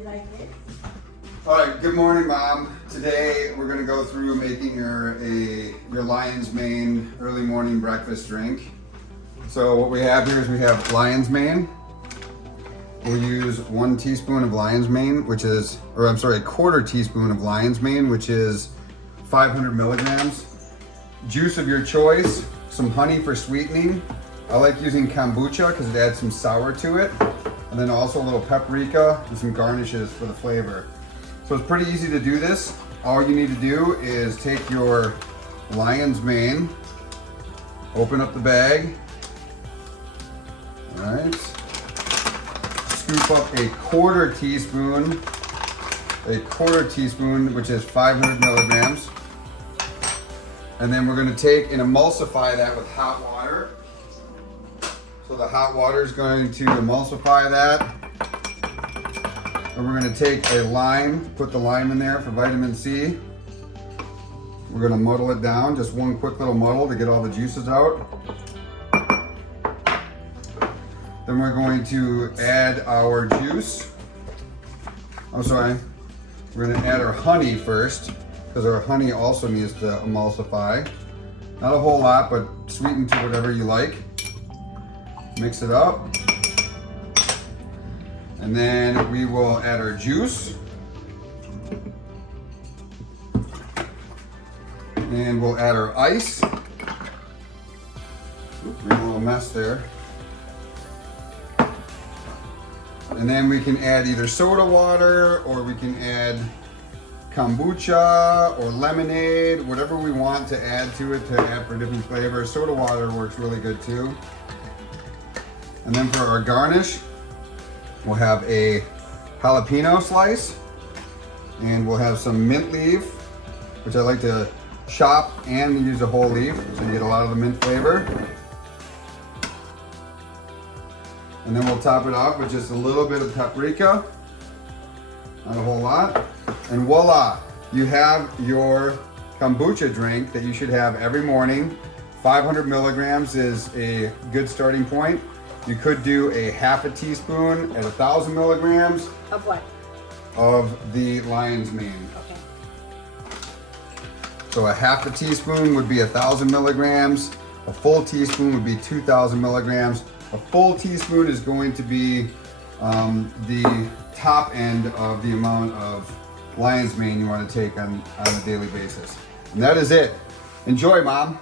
You like it? All right, good morning, Mom. Today we're gonna go through making your lion's mane early morning breakfast drink. So what we have here is we have lion's mane. We'll use 1 teaspoon of lion's mane, which is, or I'm sorry, a 1/4 teaspoon of lion's mane, which is 500 milligrams. Juice of your choice, some honey for sweetening. I like using kombucha because it adds some sour to it. And then also a little paprika and some garnishes for the flavor. So it's pretty easy to do this. All you need to do is take your lion's mane, open up the bag. All right. Scoop up a 1/4 teaspoon, which is 500 milligrams. And then we're gonna take and emulsify that with hot water. So the hot water is going to emulsify that. And we're gonna take a lime, put the lime in there for vitamin C. We're gonna muddle it down, just one quick little muddle to get all the juices out. Then we're going to add our juice. I'm sorry, we're gonna add our honey first, because our honey also needs to emulsify. Not a whole lot, but sweeten to whatever you like. Mix it up. And then we will add our juice. And we'll add our ice. Oops, made a little mess there. And then we can add either soda water, or we can add kombucha or lemonade, whatever we want to add to it, to add for different flavors. Soda water works really good too. And then for our garnish, we'll have a jalapeno slice, and we'll have some mint leaf, which I like to chop and use a whole leaf, so you get a lot of the mint flavor. And then we'll top it off with just a little bit of paprika, not a whole lot. And voila, you have your kombucha drink that you should have every morning. 500 milligrams is a good starting point. You could do a 1/2 teaspoon at 1,000 milligrams. Of what? Of the lion's mane. Okay. So a 1/2 teaspoon would be 1,000 milligrams. A full teaspoon would be 2,000 milligrams. A full teaspoon is going to be the top end of the amount of lion's mane you want to take on a daily basis. And that is it. Enjoy, Mom.